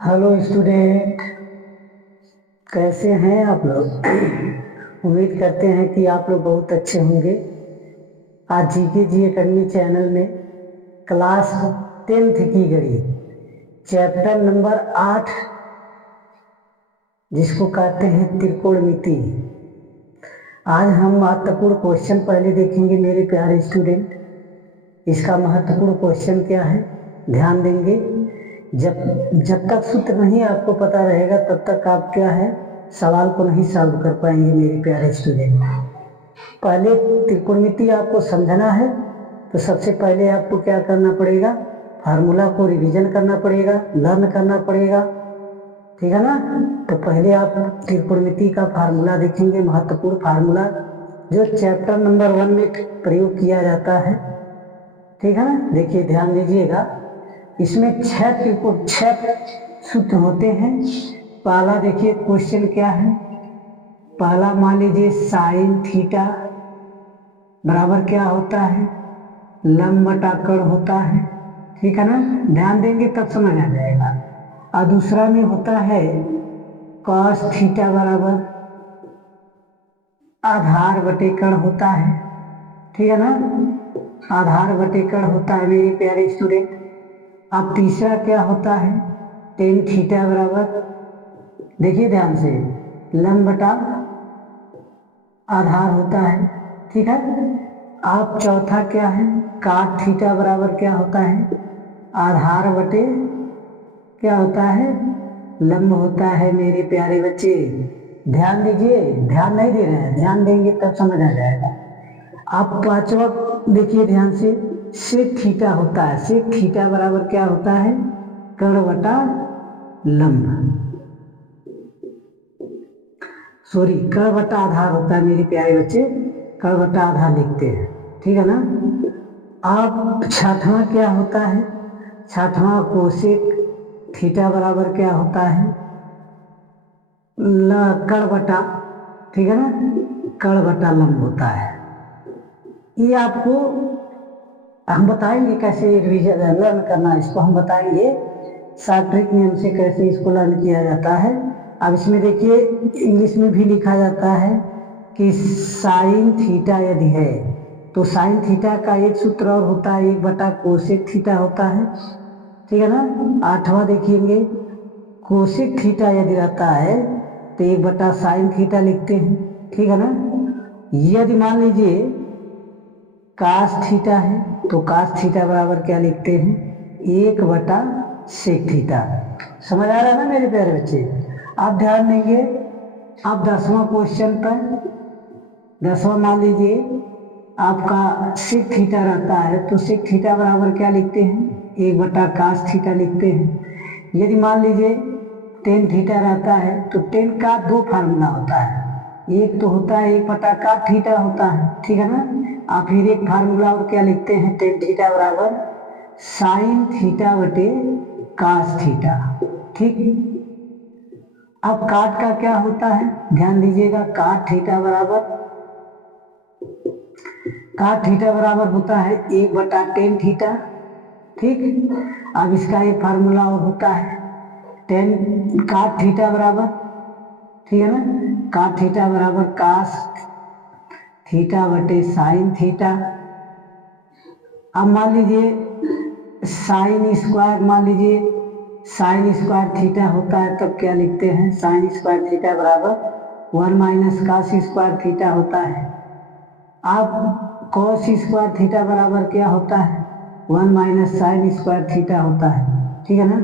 Hello student, कैसे हैं आप लोग। उम्मीद करते हैं कि आप लोग बहुत अच्छे होंगे। आज जीके जी एकेडमी चैनल में क्लास 10th की गणित चैप्टर नंबर 8 जिसको कहते हैं त्रिकोणमिति। आज हम महत्वपूर्ण क्वेश्चन पहले देखेंगे मेरे प्यारे स्टूडेंट। इसका महत्वपूर्ण क्वेश्चन क्या है ध्यान देंगे। जब तक सूत्र नहीं आपको पता रहेगा तब तक आप क्या है सवाल को नहीं सॉल्व कर पाएंगे मेरे प्यारे स्टूडेंट। पहले त्रिकोणमिति आपको समझना है तो सबसे पहले आपको क्या करना पड़ेगा, फार्मूला को रिवीजन करना पड़ेगा, लर्न करना पड़ेगा, ठीक है ना। तो पहले आप त्रिकोणमिति का फार्मूला देखेंगे, महत्वपूर्ण फार्मूला जो चैप्टर नंबर 1 में प्रयोग किया जाता है, ठीक है ना। देखिए ध्यान दीजिएगा, इसमें 6 सूत्र होते हैं। पहला देखिए क्वेश्चन क्या है, पहला मान लीजिए साइन थीटा बराबर क्या होता है, लंब बटा कर्ण होता है, ठीक है ना। ध्यान देंगे तब समझ आ जाएगा। और दूसरा में होता है कॉस थीटा बराबर आधार बटे कर्ण होता है, ठीक है ना। आधार बटे कर्ण होता है मेरे प्यारे स्टूडेंट। अब तीसरा क्या होता है, टेन थीटा बराबर, देखिए ध्यान से, लंब बटा आधार होता है, ठीक है। अब चौथा क्या है, काट थीटा बराबर क्या होता है, आधार बटे क्या होता है, लंब होता है मेरे प्यारे बच्चे। ध्यान दीजिए, ध्यान नहीं दे रहे हैं, ध्यान देंगे तब समझ आ जाएगा। अब पांचवा देखिए ध्यान से, सेक थीटा होता है, सेक थीटा बराबर क्या होता है, कर्ण बटा लंब, सॉरी कर्ण बटा आधार होता है मेरे प्यारे बच्चे, कर्ण बटा आधार लिखते हैं, ठीक है ना। अब छठवां क्या होता है, छठवां कोसेक थीटा बराबर क्या होता है, कर्ण बटा, ठीक है ना, कर्ण बटा लंब होता है। ये आपको हम बताएंगे कैसे रिवीजन लर्न करना, इसको हम बताएंगे सार्वत्रिक नियम से कैसे इसको लर्न किया जाता है। अब इसमें देखिए इंग्लिश में भी लिखा जाता है कि साइन थीटा यदि है तो साइन थीटा का एक सूत्र और होता है, 1 बटा कोसेक थीटा होता है, ठीक है ना। आठवां देखेंगे, कोसेक थीटा यदि रहता है तो 1 बटा साइन थीटा लिखते हैं, ठीक है ना। यदि मान लीजिए कास थीटा है तो कास थीटा बराबर क्या लिखते हैं, 1 बटा सेक थीटा। समझ आ रहा है ना मेरे प्यारे बच्चे। आप ध्यान देंगे, अब 10वां क्वेश्चन पर, 10वां मान लीजिए आपका सेक थीटा रहता है तो सेक थीटा बराबर क्या लिखते हैं, 1 बटा कास थीटा लिखते हैं। यदि मान लीजिए टेन थीटा रहता है तो टेन का 2 फार्मूला होता है, एक तो होता है 1 बटा काट थीटा होता है, ठीक है ना। आप फिर एक फार्मूला और क्या लिखते हैं, टेन थीटा बराबर साइन थीटा बटे कास थीटा, ठीक। अब काट का क्या होता है, ध्यान दीजिएगा, काट थीटा बराबर होता है 1 बटा टेन थीटा, ठीक। अब इसका एक फार्मूला और होता है टेन काट थीटा बराबर, ठीक है ना, काट थीटा बराबर कास थीटा बटे साइन थीटा। अब मान लीजिए साइन स्क्वायर, मान लीजिए साइन स्क्वायर थीटा होता है तब क्या लिखते हैं, साइन स्क्वायर थीटा बराबर 1 माइनस कास स्क्वायर थीटा होता है। अब कॉस स्क्वायर थीटा बराबर क्या होता है, 1 माइनस साइन स्क्वायर थीटा होता है, ठीक है ना।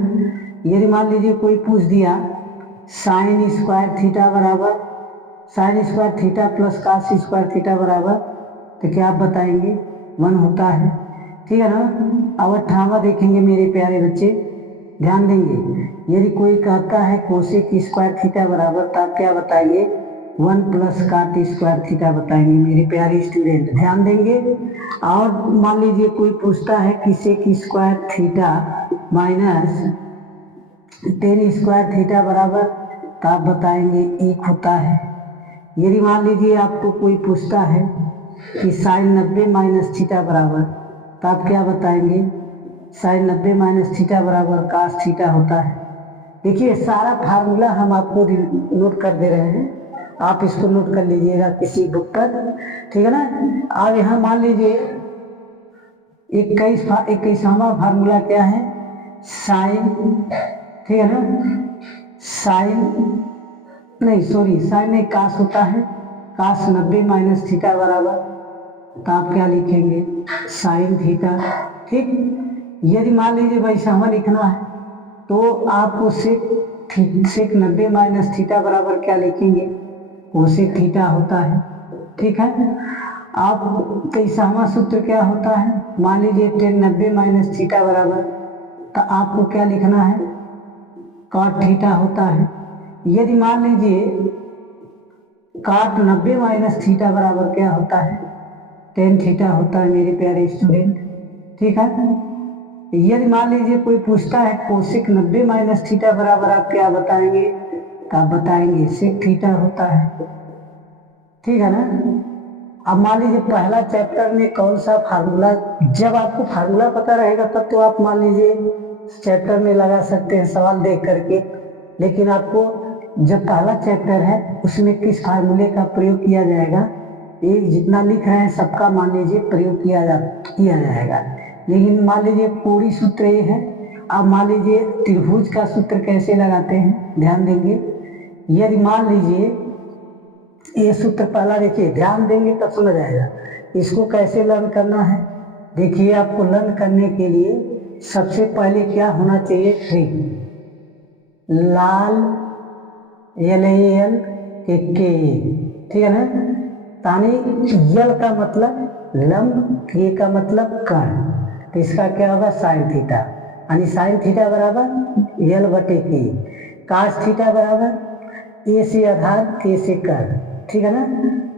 यदि मान लीजिए कोई पूछ दिया साइन स्क्वायर थीटा बराबर, sine square theta plus cos square theta बराबर, तो क्या आप बताएंगे, 1 होता है, ठीक है ना। अब 58वां देखेंगे मेरे प्यारे बच्चे, ध्यान देंगे, यदि कोई कहता है कोसेक स्क्वायर थीटा बराबर तो आप क्या बताएंगे, 1 प्लस काट स्क्वायर थीटा बताएंगे मेरे प्यारे स्टूडेंट, ध्यान देंगे। और मान लीजिए कोई पूछता है कि sec square theta minus tan square theta बराबर, तो आप बताएंगे 1 होता है। यदि मान लीजिए आपको कोई पूछता है कि साइन 90 माइनस थीटा बराबर, तो आप क्या बताएंगे, साइन 90 माइनस थीटा बराबर कास थीटा होता है। देखिए सारा फार्मूला हम आपको नोट कर दे रहे हैं, आप इसको नोट कर लीजिएगा किसी बुक पर, ठीक है ना। अब यहाँ मान लीजिए 21वां फार्मूला क्या है, साइन, ठीक है ना, साइन नहीं कास होता है, कास 90 माइनस थीटा बराबर, तो आप क्या लिखेंगे, साइन थीटा, ठीक। यदि मान लीजिए वैसा लिखना है तो आपको सेक 90 माइनस थीटा बराबर क्या लिखेंगे, कोसेक थीटा होता है, ठीक है। आप 23वां सूत्र क्या होता है, मान लीजिए टेन 90 माइनस थीटा बराबर, तो आपको क्या लिखना है, कॉट थीटा होता है। यदि मान लीजिए कॉट 90 माइनस थीटा बराबर क्या होता है, टेन थीटा होता है मेरे प्यारे स्टूडेंट, ठीक है। यदि मान लीजिए कोई पूछता है कोसेक 90 माइनस थीटा बराबर आप क्या बताएंगे, तो आप बताएंगे सेक थीटा होता है, ठीक है ना। अब मान लीजिए पहला चैप्टर में कौन सा फार्मूला, जब आपको फार्मूला पता रहेगा तब तो आप मान लीजिए चैप्टर में लगा सकते हैं सवाल देख करके, लेकिन आपको जब पहला चैप्टर है उसमें किस फार्मूले का प्रयोग किया जाएगा, ये जितना लिख रहे हैं सबका मान लीजिए प्रयोग किया जाएगा। लेकिन मान लीजिए कोड़ी सूत्र ये है, अब मान लीजिए त्रिभुज का सूत्र कैसे लगाते हैं ध्यान देंगे। यदि मान लीजिए ये सूत्र पहला देखिए, ध्यान देंगे तब समझ आएगा इसको कैसे लर्न करना है। देखिए आपको लर्न करने के लिए सबसे पहले क्या होना चाहिए, ट्रिक, लाल LAL के, ठीक है ना, तानी यल का मतलब लंब, के का मतलब कर्ण, तो इसका क्या होगा साइन थीटा, यानी साइन थीटा बराबर यल बटे के, कास थीटा बराबर ए से आधार के से कर्ण, ठीक है ना।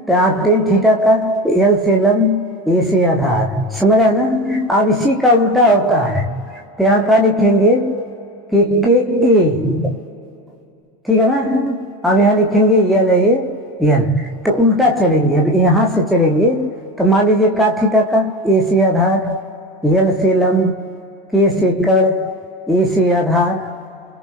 तो आप टेन थीटा का यल से लंब ए से आधार, समझ आया ना। अब इसी का उल्टा होता है, तो यहाँ क्या लिखेंगे के ए, ठीक है ना। अब यहाँ लिखेंगे यल यल, तो उल्टा चलेंगे, अब यहाँ से चलेंगे तो मान लीजिए का थीटा का ए से आधार, यल से लंब, के से कर्ण, ए से आधार,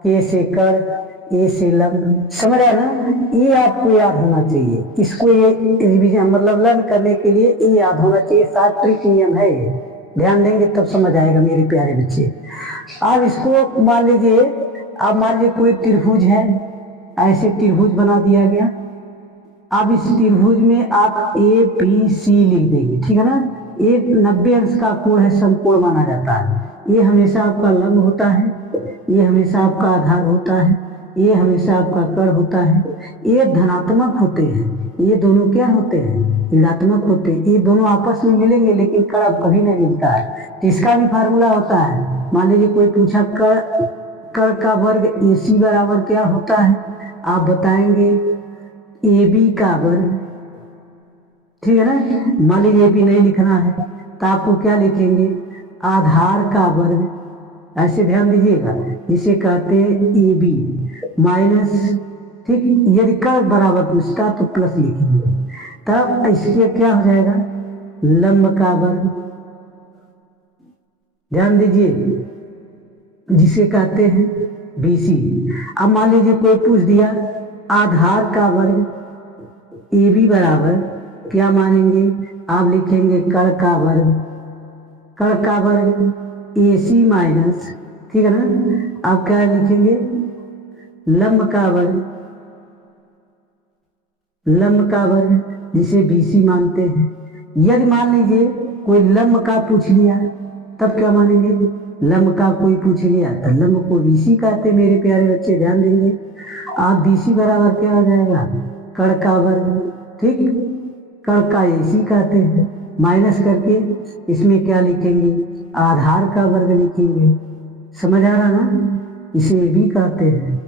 के से कर्ण, ए से लंब, समझ आया ना। ये आपको याद होना चाहिए, इसको ये रिवीजन मतलब लर्न करने के लिए ये याद होना चाहिए, सात ट्रिक नियम है ये, ध्यान देंगे तब समझ आएगा मेरे प्यारे बच्चे। अब इसको मान लीजिए, अब मान लीजिए कोई त्रिभुज है, ऐसे त्रिभुज बना दिया गया। अब इस त्रिभुज में आप ABC लिख देंगे, ठीक है ना। ये 90 अंश का कोण है, समकोण माना जाता है। ये हमेशा आपका लंब होता है, ये हमेशा आपका आधार होता है, ये हमेशा आपका कर्ण होता है। ये धनात्मक होते हैं, ये दोनों क्या होते हैं, ऋणात्मक होते हैं। ये दोनों आपस में मिलेंगे लेकिन कर्ण कभी नहीं मिलता है, तो इसका भी फार्मूला होता है। मान लीजिए कोई पूछा कर्ण का वर्ग AC बराबर क्या होता है, आप बताएंगे AB का वर्ग, ठीक है ना। मान लीजिए AB नहीं लिखना है तो आपको क्या लिखेंगे, आधार का वर्ग, ऐसे ध्यान दीजिएगा, जिसे कहते हैं AB माइनस, ठीक। यदि कर्ण बराबर पूछता तो प्लस लिखेंगे, तब इसके क्या हो जाएगा, लंब का वर्ग, ध्यान दीजिए, जिसे कहते हैं BC। अब मान लीजिए कोई पूछ दिया आधार का वर्ग AB बराबर क्या मानेंगे, आप लिखेंगे कर्ण का वर्ग, कर्ण का वर्ग AC माइनस, ठीक है ना। आप क्या लिखेंगे, लंब का वर्ग, लंब का वर्ग जिसे BC मानते हैं। यदि मान लीजिए कोई लंब का पूछ लिया तब क्या मानेंगे, लंब का कोई पूछ लिया तो लंब को BC कहते हैं मेरे प्यारे बच्चे, ध्यान देंगे। आप BC बराबर क्या हो जाएगा, कर्ण का वर्ग, ठीक, कर्ण का AC कहते हैं, माइनस करके इसमें क्या लिखेंगे, आधार का वर्ग लिखेंगे, समझ आ रहा ना, इसे AB कहते हैं।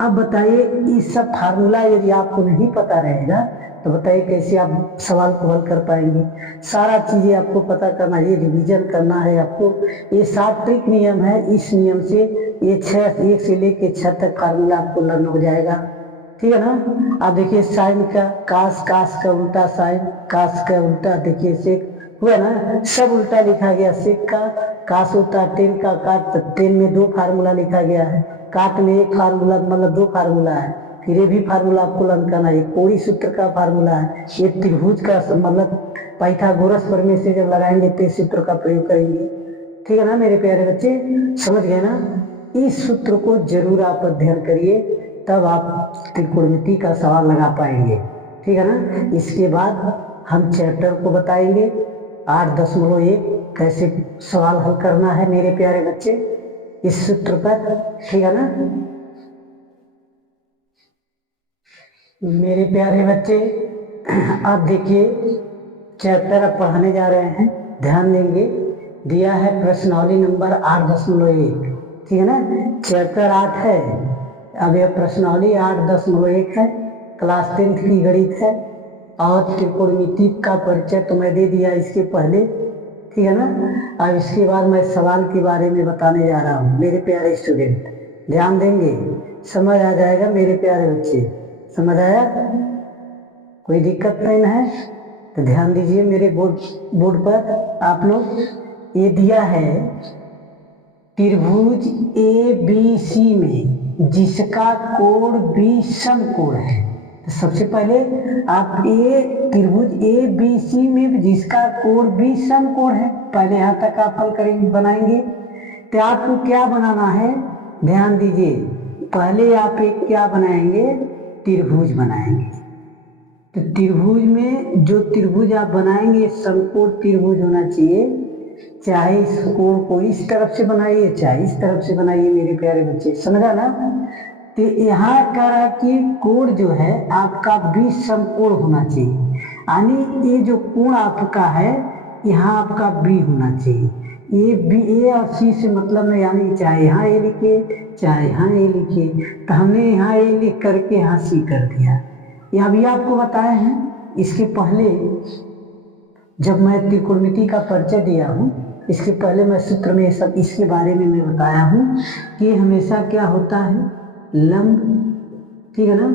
अब बताइए इस सब फार्मूला यदि आपको नहीं पता रहेगा तो बताइए कैसे आप सवाल को हल कर पाएंगे। सारा चीजें आपको पता करना, ये रिवीजन करना है आपको। ये 7 ट्रिक नियम है, इस नियम से ये 1 से लेके 6 तक फार्मूला आपको लर्न हो जाएगा, ठीक है ना। आप देखिए साइन का कास, कास का उल्टा साइन, कास का उल्टा देखिए सेक, हुआ ना, सब उल्टा लिखा गया। सेक का कास होता है, टेन का काट, टेन में 2 फार्मूला लिखा गया है, काट में एक फार्मूला मतलब दो फार्मूला है, फिर ये भी फार्मूला आपको लर्न करना है। कोई सूत्र का फार्मूला है, ये त्रिभुज का मतलब पाइथागोरस प्रमेय से जब लगाएंगे तो इस सूत्र का प्रयोग करेंगे। ठीक है ना मेरे प्यारे बच्चे, समझ गए ना? इस सूत्र को जरूर आप अध्ययन करिए, तब आप त्रिकोणमिति का सवाल लगा पाएंगे। ठीक है ना? इसके बाद हम चैप्टर को बताएंगे 8.1 कैसे सवाल हल करना है मेरे प्यारे बच्चे इस सूत्र पर। ठीक है ना मेरे प्यारे बच्चे? आप देखिए चैप्टर अब पढ़ाने जा रहे हैं, ध्यान देंगे। दिया है प्रश्नावली नंबर 8.1। ठीक है ना? चैप्टर 8 है, अब यह प्रश्नावली 8.1 है। क्लास 10th की गणित है और त्रिकोणमिति का परिचय तो मैं दे दिया इसके पहले। ठीक है ना? अब इसके बाद मैं सवाल के बारे में बताने जा रहा हूँ मेरे प्यारे स्टूडेंट, ध्यान देंगे, समझ आ जाएगा मेरे प्यारे बच्चे। समझ आया? कोई दिक्कत नहीं है तो ध्यान दीजिए मेरे बोर्ड पर आप लोग। ये दिया है त्रिभुज ABC में जिसका कोण B समकोण है। तो सबसे पहले आप त्रिभुज ABC में जिसका कोण B समकोण है, पहले यहाँ तक आप हल करेंगे बनाएंगे। तो आपको क्या बनाना है, ध्यान दीजिए। पहले आप एक क्या बनाएंगे, त्रिभुज बनाएंगे। तो त्रिभुज में जो त्रिभुज आप बनाएंगे समकोण त्रिभुज होना चाहिए, चाहे इस कोण को इस तरफ से बनाइए चाहे इस तरफ से बनाइए मेरे प्यारे बच्चे, समझा ना? तो यहाँ कह रहा कि कोण जो है आपका B समकोण होना चाहिए, यानी ये जो कोण आपका है यहाँ आपका B होना चाहिए। ये B, A और C से मतलब नहीं, यानी चाहे यहाँ A लिखे चाहे यहाँ A लिखे, तो हमने यहाँ A लिख करके यहाँ C कर दिया। ये अभी आपको बताए हैं। इसके पहले जब मैं त्रिकोणमिति का परिचय दिया हूँ, इसके पहले मैं सूत्र में सब इसके बारे में मैं बताया हूँ कि हमेशा क्या होता है, लंब, ठीक है ना,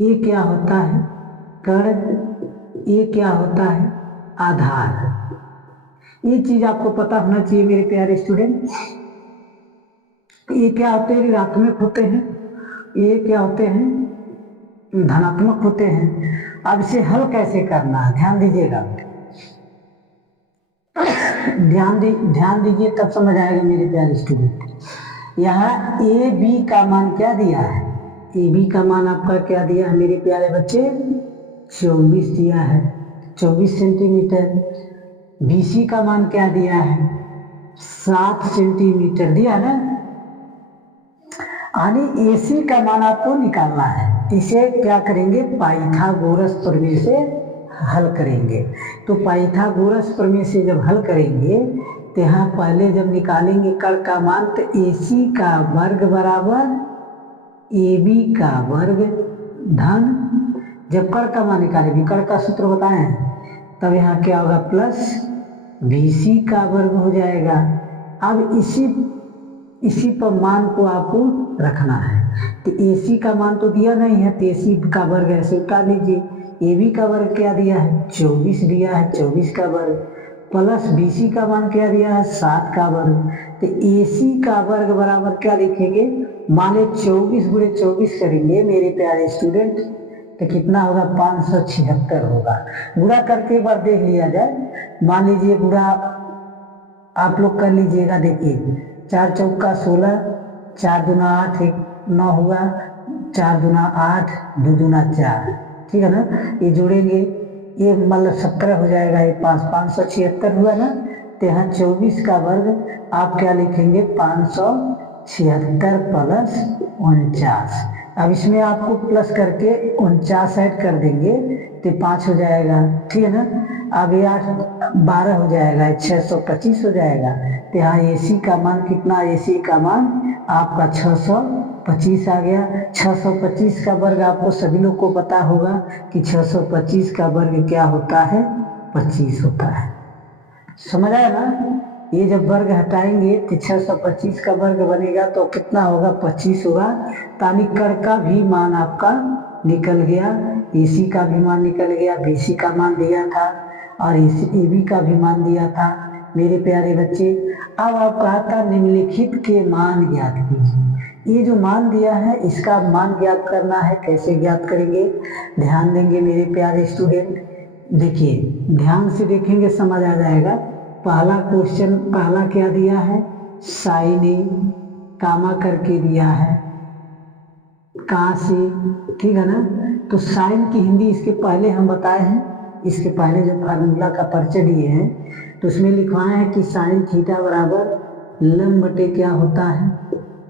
ये क्या होता है कर्ण, ये क्या होता है आधार। ये चीज आपको पता होना चाहिए मेरे प्यारे स्टूडेंट। ये क्या होते हैं, ऋणात्मक होते हैं, ये क्या होते हैं, धनात्मक होते हैं। अब इसे हल कैसे करना है ध्यान दीजिएगा, ध्यान दीजिए तब समझ आएगा मेरे प्यारे स्टूडेंट। यहाँ ए बी का मान क्या दिया है, ए बी का मान आपका क्या दिया है मेरे प्यारे बच्चे, 24 दिया है, 24 सेंटीमीटर। बी सी का मान क्या दिया है, 7 सेंटीमीटर दिया ना। यानी ए सी का मान आपको निकालना है। इसे क्या करेंगे, पाइथागोरस प्रमेय से हल करेंगे। तो पाइथागोरस प्रमेय से जब हल करेंगे तो यहाँ पहले जब निकालेंगे कर्ण का मान, तो AC का वर्ग बराबर AB का वर्ग धन, जब कर्ण का मान निकालेंगे, कर्ण का सूत्र बताएं, तब यहाँ क्या होगा प्लस BC का वर्ग हो जाएगा। अब इसी पर मान को आपको रखना है। तो AC का मान तो दिया नहीं है, तो AC का वर्ग ऐसे उतार लीजिए। AB का वर्ग क्या दिया है, 24 दिया है, 24 का वर्ग प्लस BC का मान क्या दिया है, 7 का वर्ग। तो AC का वर्ग बराबर क्या लिखेंगे, माने 24 गुणे 24 करेंगे मेरे प्यारे स्टूडेंट, तो कितना होगा 576 होगा। गुणा करके एक बार देख लिया जाए। मान लीजिए गुणा आप लोग कर लीजिएगा, देखिए 4 चौका 16, 4 दूना 8, 9 हुआ, 4 दूना 8, 2 दूना 4, ठीक है ना। ये जोड़ेंगे, ये मतलब 17 हो जाएगा, ये 576 हुआ ना। तो यहाँ 24 का वर्ग आप क्या लिखेंगे, 576 प्लस 49। अब इसमें आपको प्लस करके 49 ऐड कर देंगे तो 5 हो जाएगा, ठीक है ना। अब ये 8 12 हो जाएगा, 625 हो जाएगा। तो यहाँ AC का मान कितना, AC का मान आपका 625 आ गया। 625 का वर्ग आपको सभी लोग को पता होगा कि 625 का वर्ग क्या होता है, 25 होता है। समझ आया ना। ये जब वर्ग हटाएंगे तो 625 का वर्ग बनेगा तो कितना होगा, 25 होगा। तानी कर का भी मान आपका निकल गया, AC का भी मान निकल गया, BC का मान दिया था और AB का भी मान दिया था मेरे प्यारे बच्चे। अब आप कहा था निम्नलिखित के मान ज्ञात कीजिए। ये जो मान दिया है इसका मान ज्ञात करना है। कैसे ज्ञात करेंगे, ध्यान देंगे मेरे प्यारे स्टूडेंट। देखिए ध्यान से देखेंगे समझ आ जाएगा। पहला क्वेश्चन, पहला क्या दिया है, साइन ए, कामा करके दिया है कहाँ से, ठीक है ना। तो साइन की हिंदी इसके पहले हम बताए हैं, इसके पहले जो फार्मूला का परिचय दिए हैं तो उसमें लिखवाए हैं कि साइन थीटा बराबर लंब बटे क्या होता है,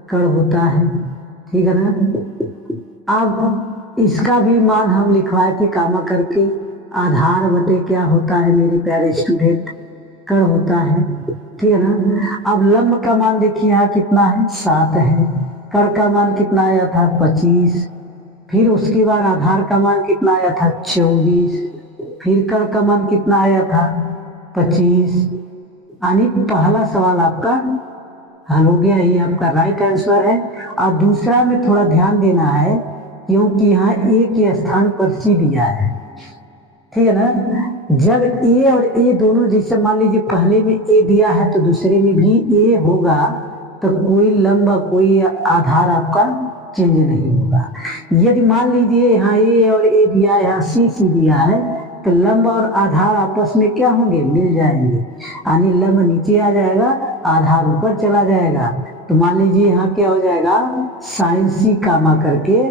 कर्ण होता है, ठीक है ना। अब इसका भी मान हम लिखवाए थे कामा करके, आधार बटे क्या होता है मेरे प्यारे स्टूडेंट, कर्ण होता है, ठीक है ना। अब लंब का मान देखिए यहाँ कितना है, 7 है। कर्ण का मान कितना आया था, 25। फिर उसके बाद आधार का मान कितना आया था, 24। फिर कर्ण का मान कितना आया था, 25। यानी पहला सवाल आपका हल हो गया, ये आपका राइट आंसर है। और दूसरा में थोड़ा ध्यान देना है क्योंकि यहाँ ए के स्थान पर सी दिया है, ठीक है ना। जब ए और ए दोनों, जैसे मान लीजिए पहले में ए दिया है तो दूसरे में भी ए होगा, तो कोई लंब कोई आधार आपका चेंज नहीं होगा। यदि मान लीजिए यहाँ ए और ए दिया है, यहाँ सी दिया है, तो लंब और आधार आपस में क्या होंगे, मिल जाएंगे। यानी लंब नीचे आ जाएगा, आधार ऊपर चला जाएगा। तो मान लीजिए यहाँ क्या हो जाएगा, साइन सी कामा करके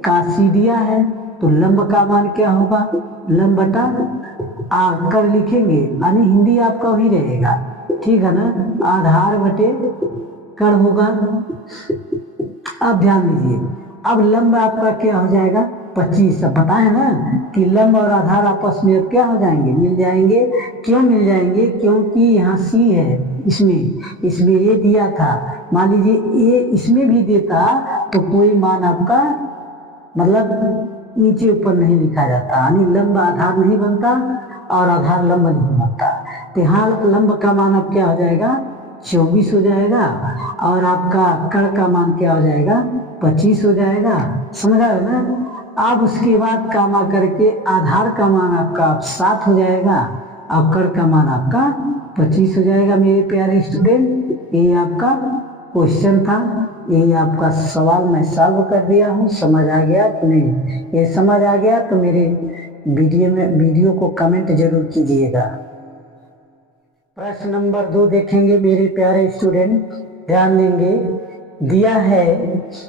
का सी दिया है, तो लंब का मान क्या होगा, लंब बटा आ कर लिखेंगे, यानी हिंदी आपका वही रहेगा, ठीक है ना। आधार बटे कर होगा। अब ध्यान दीजिए, अब लंब आपका क्या हो जाएगा, 25। अब पता है ना कि लंब और आधार आपस में अब क्या हो जाएंगे, मिल जाएंगे। क्यों मिल जाएंगे, क्योंकि यहाँ सी है, इसमें ये दिया था। मान लीजिए ये इसमें भी देता तो कोई मान आपका मतलब नीचे ऊपर नहीं लिखा जाता, यानी लंब आधार नहीं बनता और आधार लंब नहीं बनता। तो यहाँ लंब का मान अब क्या हो जाएगा, 24 हो जाएगा, और आपका कर्ण का मान क्या हो जाएगा, 25 हो जाएगा। समझ आ रहा है ना। अब उसके बाद कामा करके आधार का मान आपका 7 हो जाएगा, और कर्ण का मान आपका 25 हो जाएगा। मेरे प्यारे स्टूडेंट, ये आपका क्वेश्चन था, यही आपका सवाल मैं सॉल्व कर दिया हूँ। समझ आ गया कि नहीं, ये समझ आ गया तो मेरे वीडियो को कमेंट जरूर कीजिएगा। प्रश्न नंबर 2 देखेंगे मेरे प्यारे स्टूडेंट, ध्यान देंगे। दिया है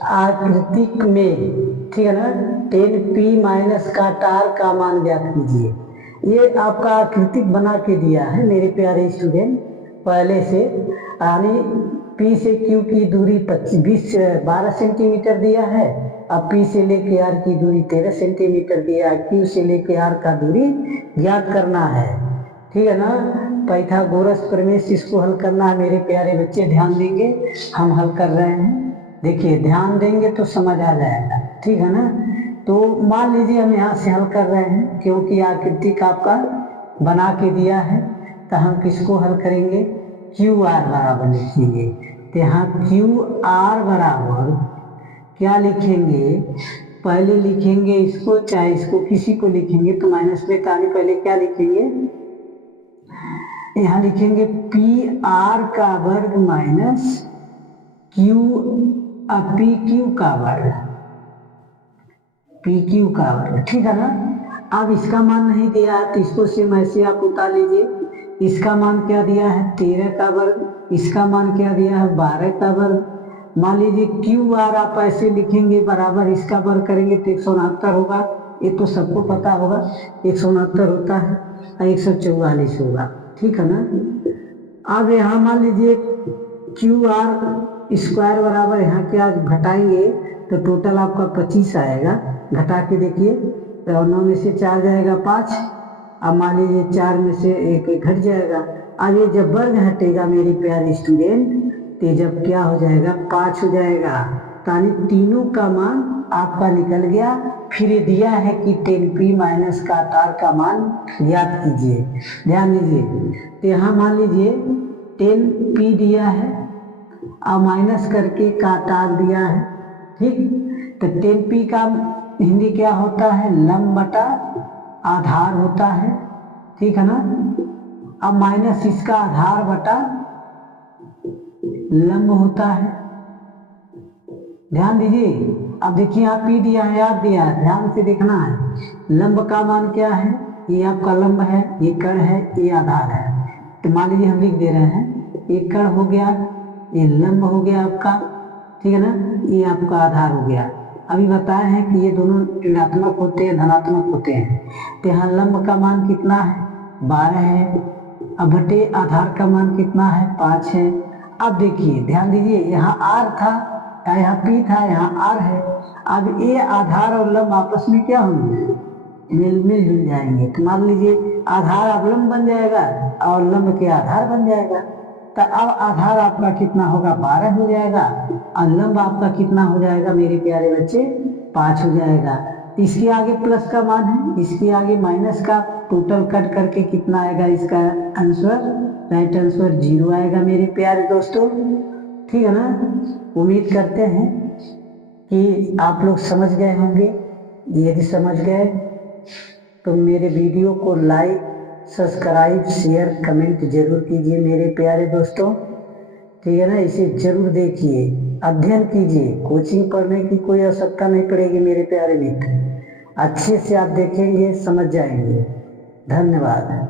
आकृतिक में, ठीक है ना, 10p माइनस का टार का मान ज्ञात कीजिए। ये आपका आकृतिक बना के दिया है मेरे प्यारे स्टूडेंट पहले से, यानी P से Q की दूरी 12 सेंटीमीटर दिया है, अब P से लेके R की दूरी 13 सेंटीमीटर दिया है। Q से लेके R का दूरी ज्ञात करना है, ठीक है ना। पाइथागोरस प्रमेय से इसको हल करना है मेरे प्यारे बच्चे, ध्यान देंगे, हम हल कर रहे हैं। देखिए ध्यान देंगे तो समझ आ जाएगा, ठीक है ना। तो मान लीजिए हम यहाँ से हल कर रहे हैं, क्योंकि आकृतिक आपका बना के दिया है, तो हम किसको हल करेंगे, क्यू आर बराबर लिखेंगे। तो यहाँ क्यू आर बराबर क्या लिखेंगे, पहले लिखेंगे इसको, चाहे इसको किसी को लिखेंगे तो माइनस में का पहले क्या लिखेंगे, यहाँ लिखेंगे पी आर का वर्ग माइनस क्यू पी क्यू का वर्ग, पी क्यू का वर्ग, ठीक है ना। अब इसका मान नहीं दिया है तो इसको सेम ऐसे आप उतार लीजिए। इसका मान क्या दिया है, 13 का वर्ग, इसका मान क्या दिया है, 12 का वर्ग। मान लीजिए क्यू आर आप ऐसे लिखेंगे बराबर, इसका वर्ग करेंगे तो 169 होगा, ये तो सबको पता होगा 169 होता है, और 144 होगा, ठीक है ना। अब यहाँ मान लीजिए क्यू आर स्क्वायर बराबर, यहाँ क्या घटाएंगे तो टोटल आपका 25 आएगा। घटा के देखिए, तो 9 में से 4 जाएगा 5, अब मान लीजिए 4 में से 1 घट जाएगा। अब ये जब वर्ग हटेगा मेरे प्यारे स्टूडेंट, तो जब क्या हो जाएगा, 5 हो जाएगा, यानी तीनों का मान आपका निकल गया। फिर ये दिया है कि 10p माइनस का तार का मान ज्ञात कीजिए। ध्यान दीजिए, तो यहाँ मान लीजिए 10p दिया है और माइनस करके का तार दिया है, ठीक। तो 10p का हिंदी क्या होता है, लंब बटा आधार होता है, ठीक है ना। अब माइनस इसका आधार बटा लंब होता है, ध्यान दीजिए। अब देखिए आप पी दिया है, याद दिया है, ध्यान से देखना है। लंब का मान क्या है, ये आपका लंब है, ये कण है, ये आधार है। तो मान लीजिए हम लिख दे रहे हैं, ये कण हो गया, ये लंब हो गया आपका, ठीक है ना, ये आपका आधार हो गया। अभी बताए हैं कि ये दोनों ऋणात्मक होते हैं, धनात्मक होते हैं। तो यहाँ लंब का मान कितना है, 12 है। अब बटे आधार का मान कितना है, 5 है। अब देखिए ध्यान दीजिए, यहाँ आर था, यहाँ पी था, यहाँ आर है। अब ये आधार और लंब आपस में क्या होंगे, मिलजुल जाएंगे। तो मान लीजिए आधार अब लंब बन जाएगा और लंब के आधार बन जाएगा। तो अब आधार आपका कितना होगा, 12 हो जाएगा, और लंब आपका कितना हो जाएगा मेरे प्यारे बच्चे, 5 हो जाएगा। इसके आगे प्लस का मान है, इसके आगे माइनस का, टोटल कट करके कितना आएगा इसका आंसर, राइट आंसर 0 आएगा मेरे प्यारे दोस्तों। ठीक है ना। उम्मीद करते हैं कि आप लोग समझ गए होंगे। यदि समझ गए तो मेरे वीडियो को लाइक, सब्सक्राइब, शेयर, कमेंट जरूर कीजिए मेरे प्यारे दोस्तों। ठीक है ना, इसे जरूर देखिए, अध्ययन कीजिए। कोचिंग पढ़ने की कोई आवश्यकता नहीं पड़ेगी मेरे प्यारे मित्र। अच्छे से आप देखेंगे, समझ जाएंगे। धन्यवाद।